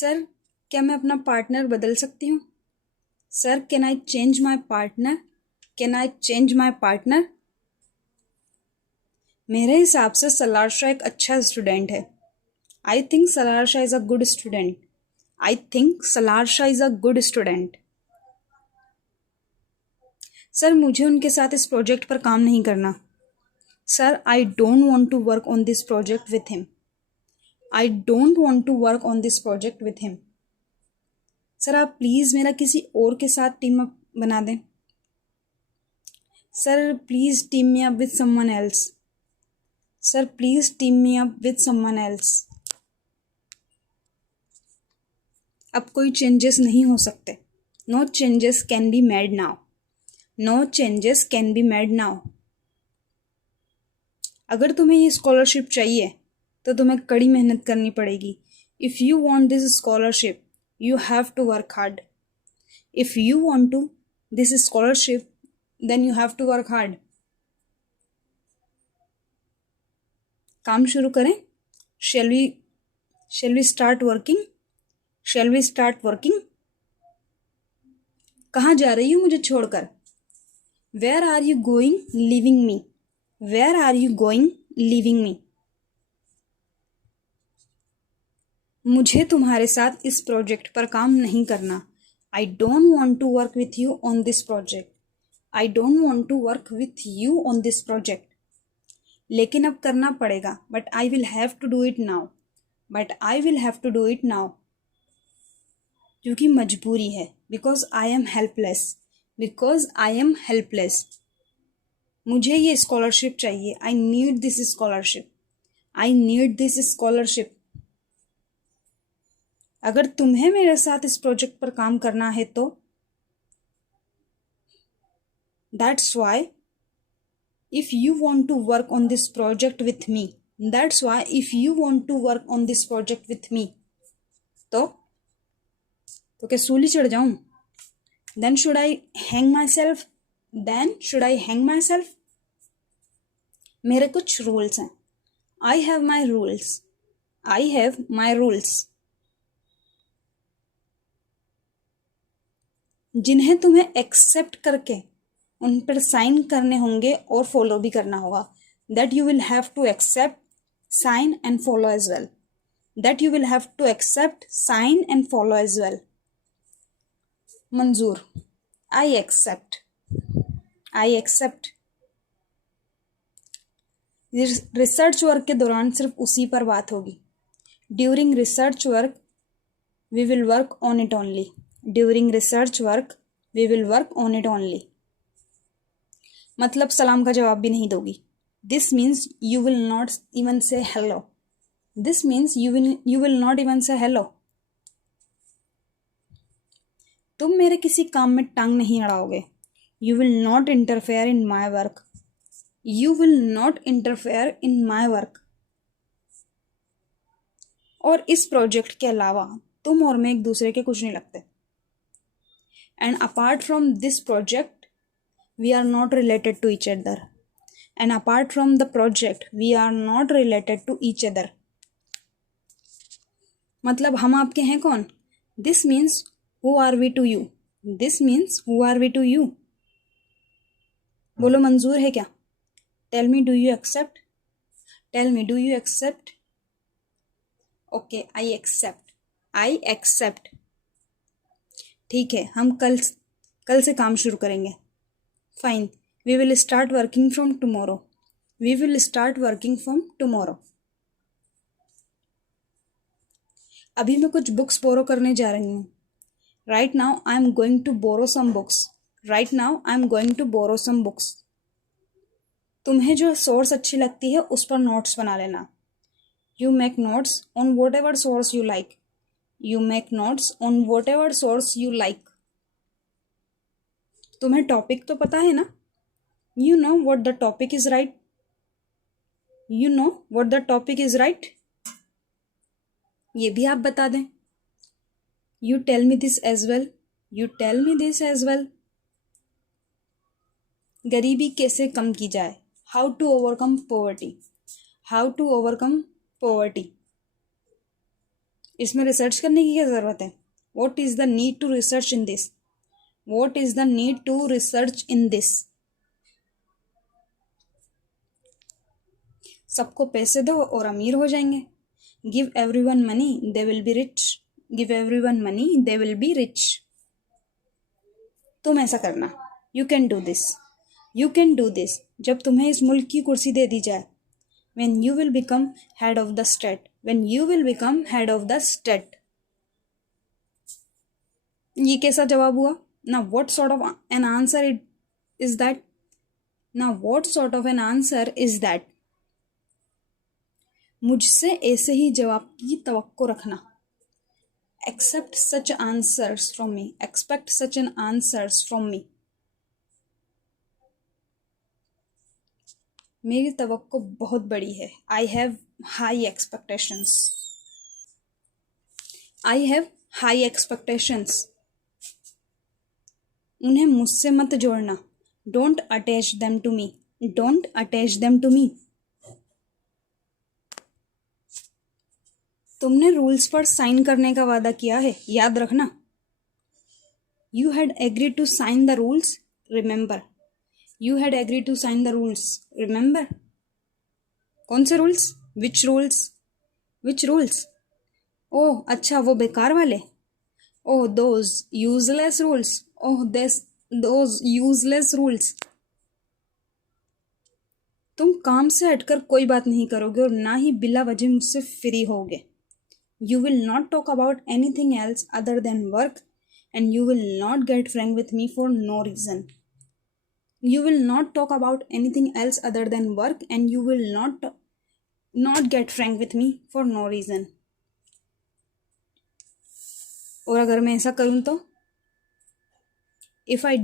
Sir, क्या मैं अपना पार्टनर बदल सकती हूँ? Sir, can I change my partner? Can I change my partner? मेरे हिसाब से सलारशा एक अच्छा स्टूडेंट है। I think Salarsha is a good student. I think Salarsha is a good student. Sir, मुझे उनके साथ इस प्रोजेक्ट पर काम नहीं करना। Sir, I don't want to work on this project with him. I don't want to work on this project with him. Sir, आप please मेरा किसी और के साथ टीम अप बना दें। Sir, please team me up with someone else. Sir, please team me up with someone else. अब कोई चेंजेस नहीं हो सकते। No changes can be made now. No changes can be made now. अगर तुम्हें ये स्कॉलरशिप चाहिए तो तुम्हें कड़ी मेहनत करनी पड़ेगी। If you want this scholarship you have to work hard. If you want to this scholarship then you have to work hard. काम शुरू करें? Shall we start working? Shall we start working? कहाँ जा रही हो मुझे छोड़कर? Where are you going leaving me? Where are you going leaving me? मुझे तुम्हारे साथ इस प्रोजेक्ट पर काम नहीं करना। I don't want to work with you on this project. I don't want to work with you on this project. लेकिन अब करना पड़ेगा। But I will have to do it now. But I will have to do it now. क्योंकि मजबूरी है। Because I am helpless. Because I am helpless. मुझे ये scholarship चाहिए। I need this scholarship. I need this scholarship. अगर तुम्हें मेरे साथ इस प्रोजेक्ट पर काम करना है तो that's why if you want to work on this project with me that's why if you want to work on this project with me तो क्या सूली चढ़ जाऊं? Then should I hang myself? Then should I hang myself? मेरे कुछ rules हैं। I have my rules. I have my rules जिन्हें तुम्हें एक्सेप्ट करके उन पर साइन करने होंगे और फॉलो भी करना होगा। That you will have to accept, sign and follow as well. That you will have to accept, sign and follow as well. मंजूर। I accept. I accept. Research work के दौरान सिर्फ उसी पर बात होगी। During research work we will work on it only. During research work we will work on it only. मतलब सलाम का जवाब भी नहीं दोगी। This means you will not even say hello. This means you will not even say hello. तुम मेरे किसी काम में टांग नहीं अड़ाओगे। You will not interfere in my work. You will not interfere in my work. और इस प्रोजेक्ट के अलावा तुम और मैं एक दूसरे के कुछ नहीं लगते। And apart from this project we are not related to each other. And apart from the project we are not related to each other. मतलब हम आपके हैं कौन? This means who are we to you. This means who are we to you. बोलो मंजूर है क्या? Tell me do you accept? Tell me do you accept? Okay, I accept. I accept. ठीक है, हम कल से काम शुरू करेंगे। Fine, we will start working from tomorrow. We will start working from tomorrow. अभी मैं कुछ बुक्स बोरो करने जा रही हूँ। Right now I am going to borrow some books. Right now I am going to borrow some books. तुम्हें जो source अच्छी लगती है उस पर नोट्स बना लेना। You make notes on whatever source you like. You make notes on whatever source you like. तुम्हें टॉपिक तो पता है ना? You know what the topic is right. You know what the topic is right. ये भी आप बता दें। You tell me this as well. You tell me this as well. गरीबी कैसे कम की जाए? How to overcome poverty. How to overcome poverty. इसमें रिसर्च करने की क्या ज़रूरत है? What is the need to research in this? What is the need to research in this? सबको पैसे दो और अमीर हो जाएंगे. Give everyone money they will be rich. Give everyone money they will be rich. तुम ऐसा करना. You can do this. You can do this. जब तुम्हें इस मुल्क की कुर्सी दे दी जाए. when you will become head of the state. when you will become head of the state. ये कैसा जवाब हुआ? Now what sort of an answer is that? Now what sort of an answer is that? मुझसे ऐसे ही जवाब की तवक्को रखना. Accept such answers from me. Expect such an answers from me. मेरी तवक्को बहुत बड़ी है. I have high expectations. I have high expectations. उन्हें मुझसे मत जोड़ना. Don't attach them to me. Don't attach them to me. तुमने रूल्स पर साइन करने का वादा किया है, याद रखना. You had agreed to sign the rules. Remember. You had agreed to sign the rules. Remember. कौन से rules? Which rules? Which rules? ओह अच्छा, वो बेकार वाले. Oh, those useless rules. Oh, those useless rules. तुम काम से हटकर कोई बात नहीं करोगे और ना ही बिला वजह मुझसे फ्री होगे. You will not talk about anything else other than work, and you will not get frank with me for no reason. You will not talk about anything else other than work, and you will not get frank with me for no reason. और अगर मैं ऐसा करूं तो? If I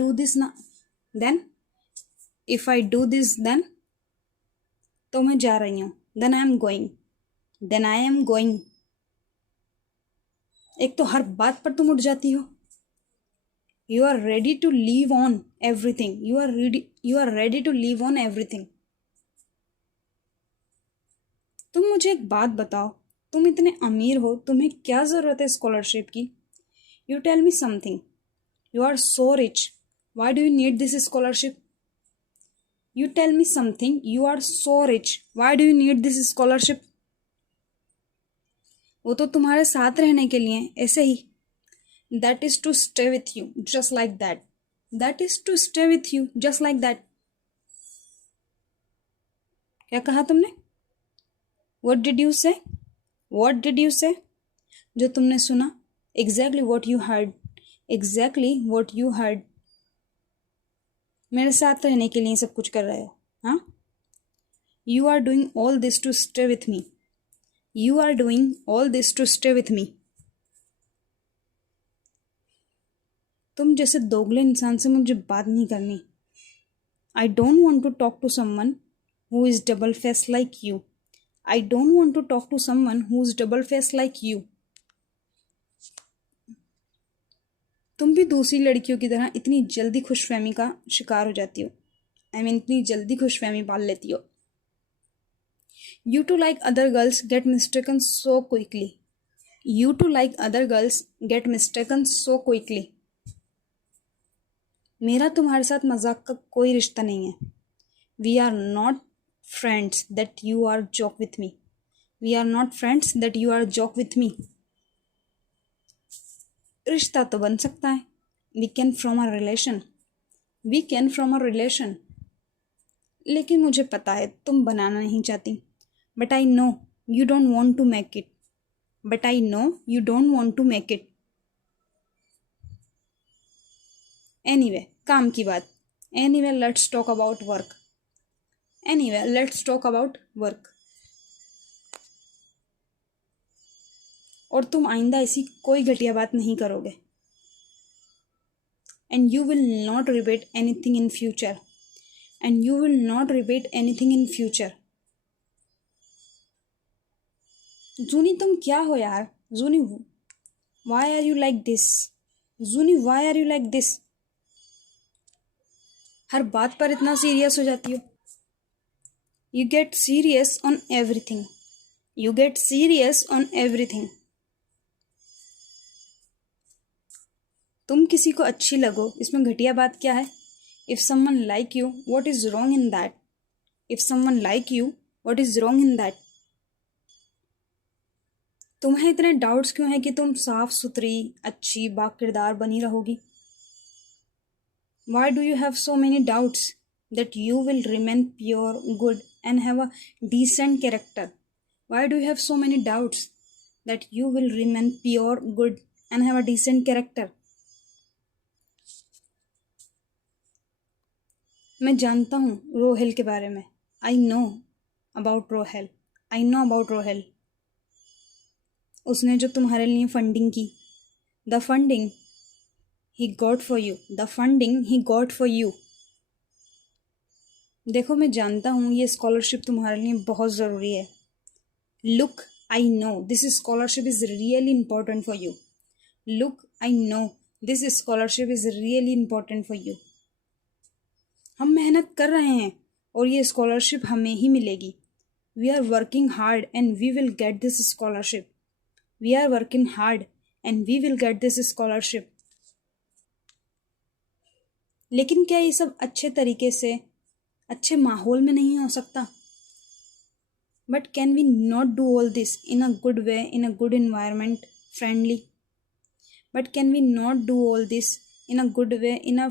do this ना, then if I do this then, तो मैं जा रही हूँ. Then I am going. Then I am going. एक तो हर बात पर तुम उठ जाती हो. You are ready to leave on everything. You are ready to leave on everything. तुम मुझे एक बात बताओ. तुम इतने अमीर हो, तुम्हें क्या ज़रूरत है स्कॉलरशिप की? You tell me something. You are so rich. Why do you need this scholarship? You tell me something. You are so rich. Why do you need this scholarship? वो तो तुम्हारे साथ रहने के लिए, ऐसे ही. That is to stay with you, just like that. That is to stay with you, just like that. क्या कहा तुमने? What did you say? What did you say? जो तुमने सुना. Exactly what you heard. Exactly what you heard. मेरे साथ रहने के लिए सब कुछ कर रहे हो, हाँ? You are doing all this to stay with me. You are doing all this to stay with me. तुम जैसे दोगले इंसान से मुझे बात नहीं करनी. I don't want to talk to someone who is double-faced like you. I don't want to talk to someone who is double-faced like you. तुम भी दूसरी लड़कियों की तरह इतनी जल्दी खुशफहमी का शिकार हो जाती हो. इतनी जल्दी खुशफहमी पाल लेती हो. You too, like other girls, get mistaken so quickly. You too, like other girls, get mistaken so quickly. मेरा तुम्हारे साथ मजाक का कोई रिश्ता नहीं है. We are not friends that you are joke with me. We are not friends that you are joke with me. रिश्ता तो बन सकता है. We can from a relation. We can from a relation. लेकिन मुझे पता है तुम बनाना नहीं चाहती. But I know you don't want to make it. But I know you don't want to make it. Anyway, काम की बात. Anyway, let's talk about work. Anyway, let's talk about work. और तुम आइंदा ऐसी कोई घटिया बात नहीं करोगे. And you will not repeat anything in future. And you will not repeat anything in future. जूनी तुम क्या हो यार? जूनी, why are you like this? Juni, why are you like this? हर बात पर इतना सीरियस हो जाती हो. You get serious on everything. You get serious on everything. तुम किसी को अच्छी लगो, इसमें घटिया बात क्या है? If someone like you, what is wrong in that? If someone like you, what is wrong in that? तुम्हें इतने डाउट्स क्यों हैं कि तुम साफ सुथरी, अच्छी, बाकिरदार बनी रहोगी? Why do you have so many doubts that you will remain pure, good, and have a decent character? Why do you have so many doubts that you will remain pure, good, and have a decent character? मैं जानता हूँ रोहेल के बारे में. I know about Rohel. I know about Rohel. उसने जो तुम्हारे लिए फंडिंग की. The funding he got for you. The funding he got for you. देखो, मैं जानता हूँ ये स्कॉलरशिप तुम्हारे लिए बहुत ज़रूरी है. Look, I know this scholarship is really important for you. Look, I know this scholarship is really important for you. हम मेहनत कर रहे हैं और ये स्कॉलरशिप हमें ही मिलेगी. We are working hard and we will get this scholarship. We are working hard and we will get this scholarship. लेकिन क्या ये सब अच्छे तरीके से, अच्छे माहौल में नहीं हो सकता? But can we not do all this in a good way, in a good environment, friendly? But can we not do all this in a good way, in a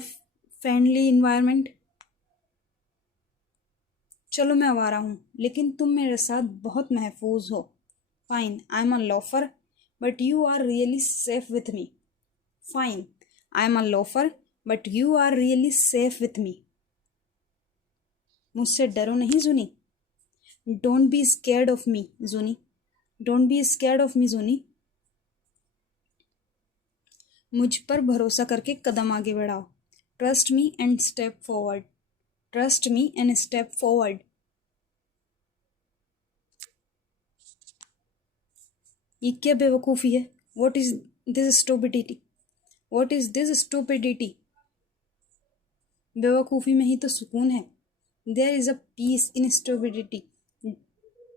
friendly environment? चलो मैं आवारा हूँ, लेकिन तुम मेरे साथ बहुत महफूज हो. Fine, I'm a loafer, but you are really safe with me. Fine, I'm a loafer, but you are really safe with me. मुझसे डरो नहीं Zooni. Don't be scared of me, Zooni. Don't be scared of me, Zooni. मुझ पर भरोसा करके कदम आगे बढ़ाओ. Trust me and step forward. Trust me and step forward. ये क्या बेवकूफ़ी है? What is this stupidity? What is this stupidity? बेवकूफ़ी में ही तो सुकून है. There is a peace in stupidity.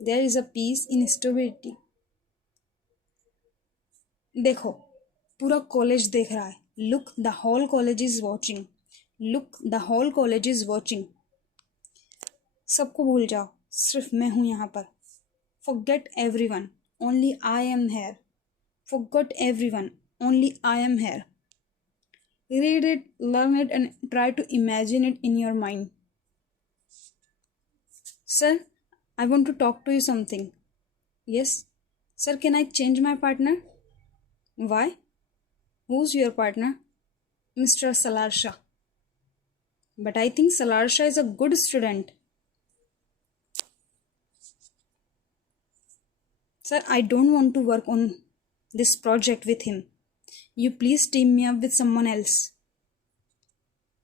There is a peace in stupidity. देखो, पूरा कॉलेज देख रहा है. Look, the whole college is watching. Look, the whole college is watching. सबको भूल जाओ, सिर्फ मैं हूँ यहाँ पर. Forget everyone, only I am here. Forget everyone, only I am here. Read it, learn it, and try to imagine it in your mind. Sir, I want to talk to you something. Yes. Sir, can I change my partner? Why? Who's your partner? Mr. Salarsha. But I think Salarsha is a good student. Sir, I don't want to work on this project with him. You please team me up with someone else.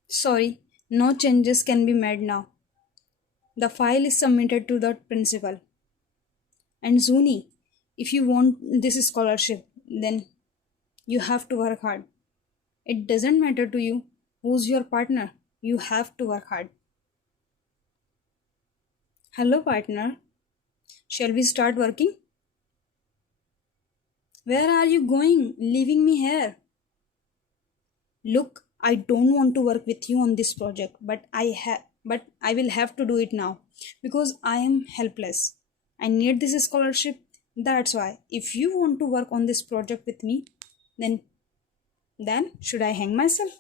Sorry, no changes can be made now. The file is submitted to the principal. And Zuni, if you want this scholarship, then you have to work hard. It doesn't matter to you who's your partner. You have to work hard. Hello, partner. Shall we start working? Where are you going, leaving me here? Look, I don't want to work with you on this project, but I will have to do it now because I am helpless. I need this scholarship. That's why if you want to work on this project with me, then should I hang myself?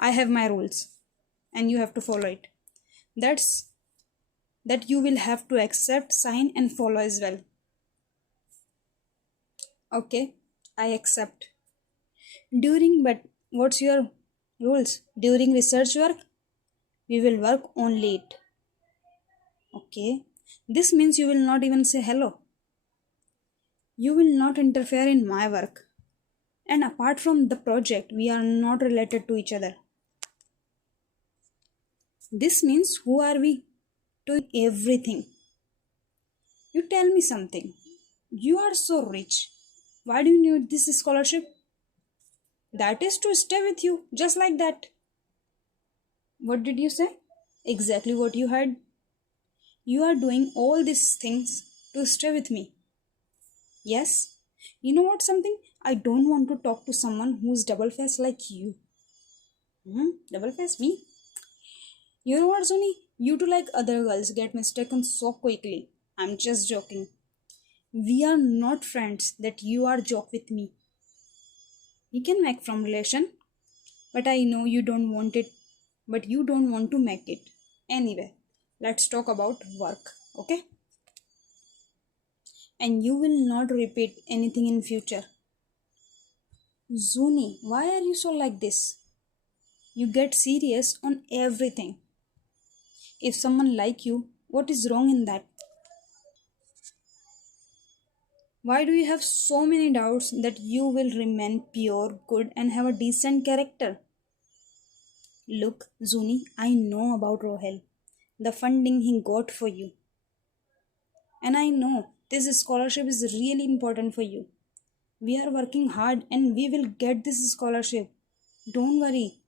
I have my rules and you have to follow it. That you will have to accept, sign and follow as well. Okay, I accept. But what's your rules? During research work, we will work on late. Okay, this means you will not even say hello. You will not interfere in my work. And apart from the project, we are not related to each other. This means who are we? Doing everything. You tell me something. You are so rich. Why do you need this scholarship? That is to stay with you, just like that. What did you say? Exactly what you heard. You are doing all these things to stay with me. Yes? You know what, something? I don't want to talk to someone who's double faced like you. Double faced me? You know what, Sony? You too, like other girls, get mistaken so quickly. I'm just joking. We are not friends that you are joke with me. We can make from relation, but I know you don't want it, but you don't want to make it. Anyway, let's talk about work, okay? And you will not repeat anything in future. Zuni, why are you so like this? You get serious on everything. If someone like you, what is wrong in that? Why do you have so many doubts that you will remain pure, good, and have a decent character? Look, Zuni, I know about Rohel, the funding he got for you. And I know this scholarship is really important for you. We are working hard and we will get this scholarship. Don't worry.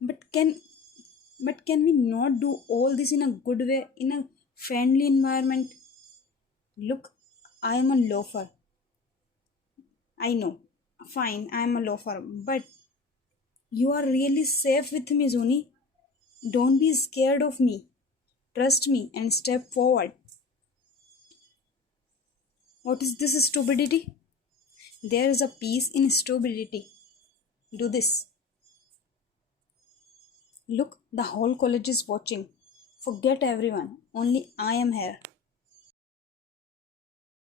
But can we not do all this in a good way, in a friendly environment? Look, I am a loafer. I know. Fine, I am a loafer. But you are really safe with me, Zuni. Don't be scared of me. Trust me and step forward. What is this stupidity? There is a peace in stupidity. Do this. Look, the whole college is watching. Forget everyone. Only I am here.